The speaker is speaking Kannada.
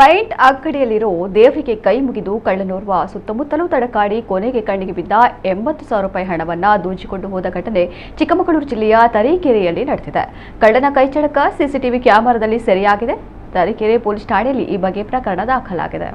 ಪೈಂಟ್ ಅಂಗಡಿಯಲ್ಲಿರೋ ದೇವರಿಗೆ ಕೈ ಮುಗಿದು ಕಳ್ಳನೋರ್ವ ಸುತ್ತಮುತ್ತಲೂ ತಡಕಾಡಿ ಕೊನೆಗೆ ಕಣ್ಣಿಗೆ ಬಿದ್ದ 80,000 ರೂಪಾಯಿ ಹಣವನ್ನ ದೋಚಿಕೊಂಡು ಹೋದ ಘಟನೆ ಚಿಕ್ಕಮಗಳೂರು ಜಿಲ್ಲೆಯ ತರೀಕೆರೆಯಲ್ಲಿ ನಡೆದಿದೆ. ಕಳ್ಳನ ಕೈಚಳಕ ಸಿಸಿಟಿವಿ ಕ್ಯಾಮೆರಾದಲ್ಲಿ ಸೆರೆಯಾಗಿದೆ. ತರೀಕೆರೆ ಪೊಲೀಸ್ ಠಾಣೆಯಲ್ಲಿ ಈ ಬಗ್ಗೆ ಪ್ರಕರಣ ದಾಖಲಾಗಿದೆ.